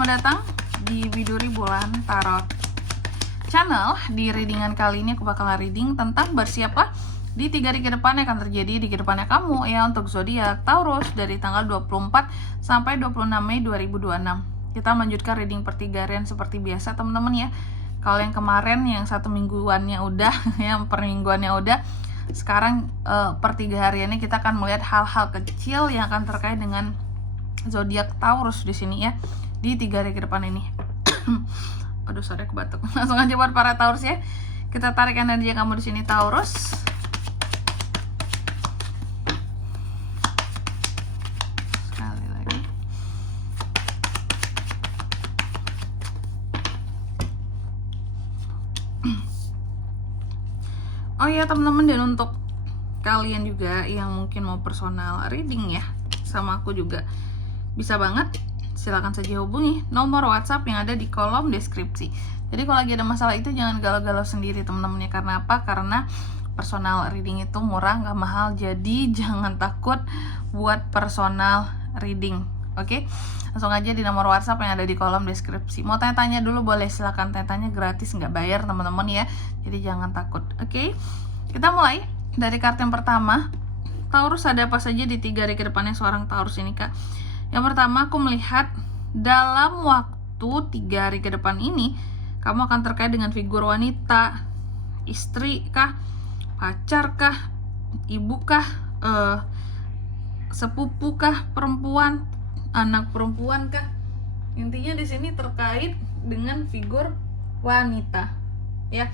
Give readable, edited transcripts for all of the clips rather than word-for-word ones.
selamat datang di Widuri Bulan Tarot Channel. Di readingan kali ini aku bakal reading tentang bersiaplah di 3 hari ke depan yang akan terjadi di kedepannya kamu ya untuk zodiak Taurus dari tanggal 24 sampai 26 Mei 2026. Kita melanjutkan reading per 3 harian seperti biasa teman-teman ya. Kalau yang kemarin yang 1 mingguannya udah, yang per mingguannya udah, sekarang per 3 hariannya kita akan melihat hal-hal kecil yang akan terkait dengan zodiak Taurus di sini ya di 3 hari ke depan ini. Aduh, sorry aku batuk. Langsung aja buat para Taurus ya. Kita tarik energi kamu di sini Taurus. Sekali lagi. Oh iya teman-teman, dan untuk kalian juga yang mungkin mau personal reading ya sama aku juga bisa banget, silakan saja hubungi nomor WhatsApp yang ada di kolom deskripsi. Jadi kalau lagi ada masalah itu jangan galau-galau sendiri teman-teman ya. Karena apa? Karena personal reading itu murah, nggak mahal. Jadi jangan takut buat personal reading. Oke? Langsung aja di nomor WhatsApp yang ada di kolom deskripsi. Mau tanya-tanya dulu boleh, silakan tanya-tanya, gratis, nggak bayar teman-teman ya. Jadi jangan takut. Oke? Kita mulai dari kartu yang pertama. Taurus, ada apa saja di 3 hari ke depannya seorang Taurus ini Kak? Yang pertama, aku melihat dalam waktu 3 hari ke depan ini kamu akan terkait dengan figur wanita, istri kah, pacar kah, ibu kah, sepupu kah, perempuan, anak perempuan kah. Intinya di sini terkait dengan figur wanita ya.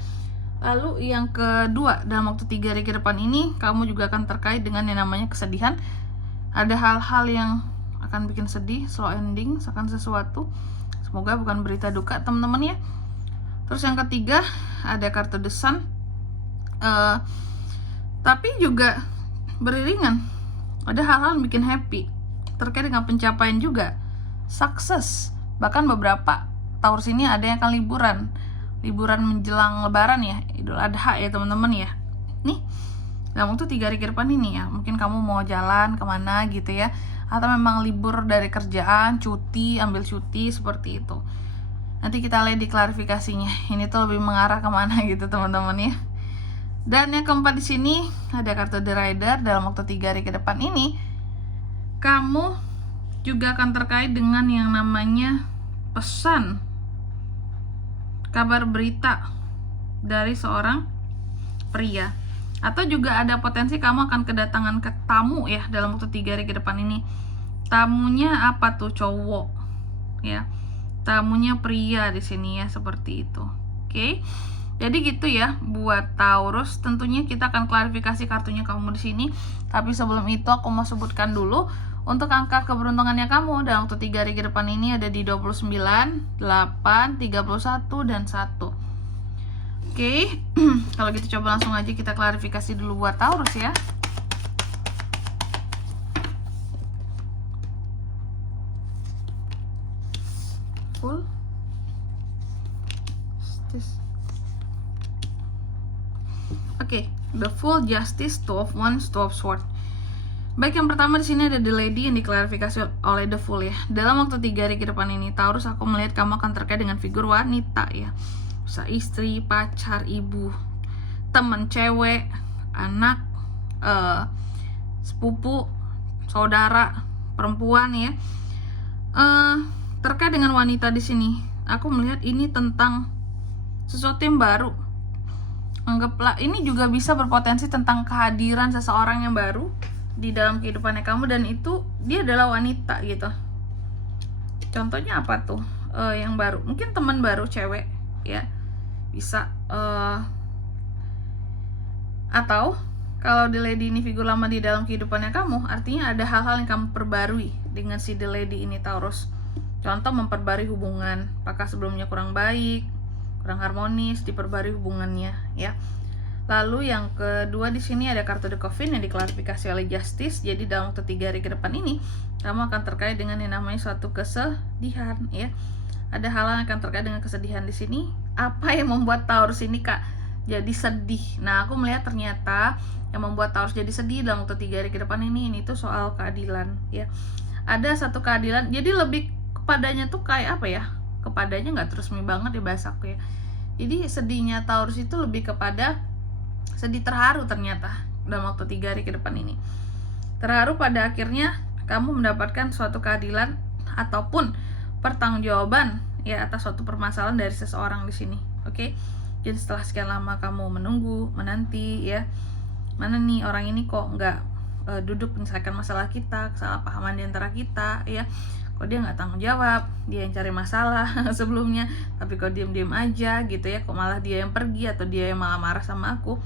Lalu yang kedua, dalam waktu 3 hari ke depan ini kamu juga akan terkait dengan yang namanya kesedihan. Ada hal-hal yang akan bikin sedih, slow ending, akan sesuatu. Semoga bukan berita duka teman-teman ya. Terus yang ketiga ada kartu The Sun. Tapi juga beriringan ada hal-hal yang bikin happy terkait dengan pencapaian juga, sukses. Bahkan beberapa Taurus ini ada yang akan liburan menjelang lebaran ya, Idul Adha ya teman-teman ya. Nih dalam waktu 3 hari ke depan ini ya, mungkin kamu mau jalan kemana gitu ya, atau memang libur dari kerjaan, cuti, ambil cuti seperti itu. Nanti kita lihat di klarifikasinya. Ini tuh lebih mengarah kemana gitu teman-teman ya. Dan yang keempat di sini ada kartu The Rider. Dalam waktu 3 hari ke depan ini kamu juga akan terkait dengan yang namanya pesan, kabar berita dari seorang pria. Atau juga ada potensi kamu akan kedatangan ke tamu ya dalam waktu 3 hari ke depan ini. Tamunya apa tuh? Cowok ya. Tamunya pria di sini ya, seperti itu. Oke. Jadi gitu ya buat Taurus. Tentunya kita akan klarifikasi kartunya kamu di sini. Tapi sebelum itu aku mau sebutkan dulu untuk angka keberuntungannya kamu dalam waktu 3 hari ke depan ini ada di 29, 8, 31 dan 1. Oke, kalau gitu coba langsung aja kita klarifikasi dulu buat Taurus ya. Full Justice. Oke, the Full Justice, Two of Wands, Two of Swords. Baik, yang pertama di sini ada The Lady yang diklarifikasi oleh The Fool ya. Dalam waktu 3 hari ke depan ini Taurus, aku melihat kamu akan terkait dengan figur wanita ya. Bisa istri, pacar, ibu, teman cewek, anak, sepupu, saudara, perempuan ya. Terkait dengan wanita di sini, aku melihat ini tentang sesuatu yang baru. Anggaplah ini juga bisa berpotensi tentang kehadiran seseorang yang baru di dalam kehidupannya kamu, dan itu dia adalah wanita gitu. Contohnya apa tuh? Yang baru, mungkin teman baru cewek ya, bisa. Atau kalau The Lady ini figur lama di dalam kehidupannya kamu, artinya ada hal-hal yang kamu perbarui dengan si The Lady ini Taurus. Contoh, memperbarui hubungan, apakah sebelumnya kurang baik, kurang harmonis, diperbarui hubungannya ya. Lalu yang kedua di sini ada kartu The Coffin yang diklarifikasi oleh Justice. Jadi dalam waktu 3 hari ke depan ini kamu akan terkait dengan yang namanya suatu kesedihan ya. Ada hal yang akan terkait dengan kesedihan di sini. Apa yang membuat Taurus ini Kak jadi sedih? Nah, aku melihat ternyata yang membuat Taurus jadi sedih dalam waktu 3 hari ke depan ini tuh soal keadilan ya. Ada satu keadilan, jadi lebih kepadanya tuh kayak apa ya, kepadanya nggak terus resmi banget ya bahasa aku ya. Jadi sedihnya Taurus itu lebih kepada sedih terharu ternyata dalam waktu 3 hari ke depan ini. Terharu pada akhirnya kamu mendapatkan suatu keadilan ataupun pertanggungjawaban ya atas suatu permasalahan dari seseorang di sini. Oke. Jadi setelah sekian lama kamu menunggu, menanti ya, mana nih orang ini kok nggak duduk menyelesaikan masalah kita, kesalahpahaman di antara kita ya, kok dia nggak tanggung jawab, dia yang cari masalah sebelumnya, tapi kok diem-diem aja gitu ya, kok malah dia yang pergi atau dia yang malah marah sama aku.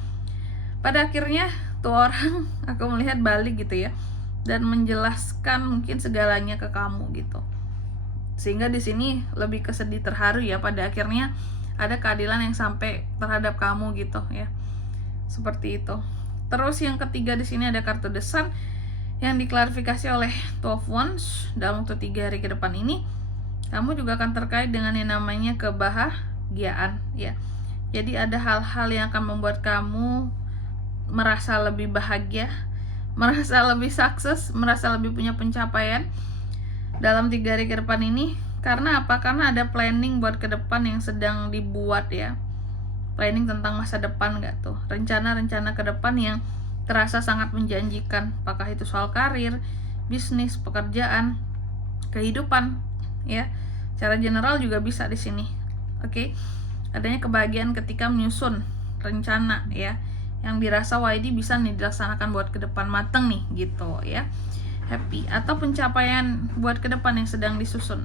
Pada akhirnya tuh orang aku melihat balik gitu ya, dan menjelaskan mungkin segalanya ke kamu gitu, sehingga di sini lebih ke sedih terharu ya, pada akhirnya ada keadilan yang sampai terhadap kamu gitu ya, seperti itu. Terus yang ketiga di sini ada kartu The Sun yang diklarifikasi oleh Two of Wands. Dalam waktu 3 hari ke depan ini kamu juga akan terkait dengan yang namanya kebahagiaan ya. Jadi ada hal-hal yang akan membuat kamu merasa lebih bahagia, merasa lebih sukses, merasa lebih punya pencapaian dalam 3 hari ke depan ini. Karena apa? Karena ada planning buat ke depan yang sedang dibuat ya. Planning tentang masa depan nggak tuh, rencana-rencana ke depan yang terasa sangat menjanjikan, apakah itu soal karir, bisnis, pekerjaan, kehidupan ya, secara general juga bisa di sini. Oke. Adanya kebahagiaan ketika menyusun rencana ya, yang dirasa wah ini bisa nih dilaksanakan buat ke depan, mateng nih gitu ya, happy, atau pencapaian buat ke depan yang sedang disusun.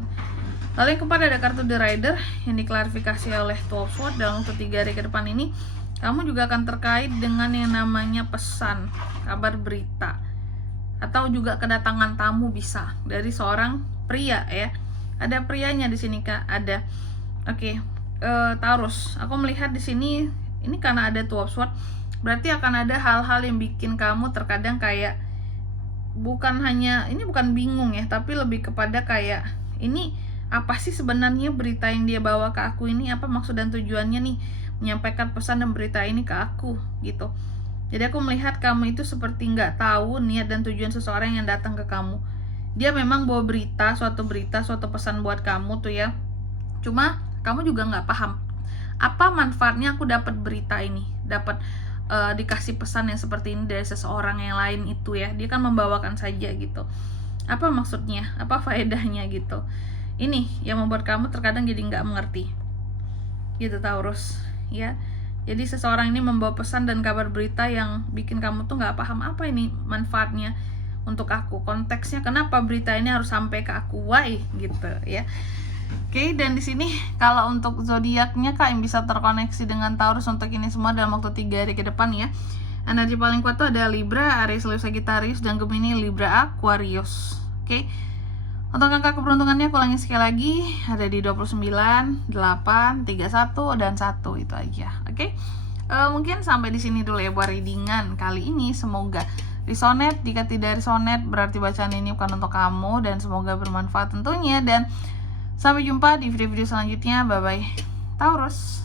Lalu yang keempat ada kartu The Rider yang diklarifikasi oleh Two of Swords. Dalam waktu 3 hari ke depan ini kamu juga akan terkait dengan yang namanya pesan, kabar berita, atau juga kedatangan tamu bisa dari seorang pria ya. Ada prianya di sini Kak, ada. Oke. Taurus, aku melihat di sini ini karena ada Two of Swords, berarti akan ada hal-hal yang bikin kamu terkadang kayak bukan hanya ini, bukan bingung ya, tapi lebih kepada kayak ini apa sih sebenarnya berita yang dia bawa ke aku ini, apa maksud dan tujuannya nih menyampaikan pesan dan berita ini ke aku gitu. Jadi aku melihat kamu itu seperti nggak tahu niat dan tujuan seseorang yang datang ke kamu. Dia memang bawa berita, suatu pesan buat kamu tuh ya, cuma kamu juga nggak paham apa manfaatnya aku dapat berita ini, dapat dikasih pesan yang seperti ini dari seseorang yang lain itu ya. Dia kan membawakan saja gitu, apa maksudnya, apa faedahnya gitu. Ini yang membuat kamu terkadang jadi nggak mengerti gitu Taurus ya. Jadi seseorang ini membawa pesan dan kabar berita yang bikin kamu tuh nggak paham apa ini manfaatnya untuk aku, konteksnya kenapa berita ini harus sampai ke aku, why gitu ya. Oke, dan di sini kalau untuk zodiaknya Kak yang bisa terkoneksi dengan Taurus untuk ini semua dalam waktu 3 hari ke depan ya. Energi paling kuat tuh ada Libra, Aries, Leo, Sagittarius, dan Gemini, Libra, Aquarius. Oke. Untuk angka keberuntungannya aku ulangi sekali lagi, ada di 29, 8, 31, dan 1 itu aja. Oke. Mungkin sampai di sini dulu ya buat readingan kali ini. Semoga resonate. Jika tidak resonate berarti bacaan ini bukan untuk kamu, dan semoga bermanfaat tentunya. Dan sampai jumpa di video-video selanjutnya. Bye bye Taurus.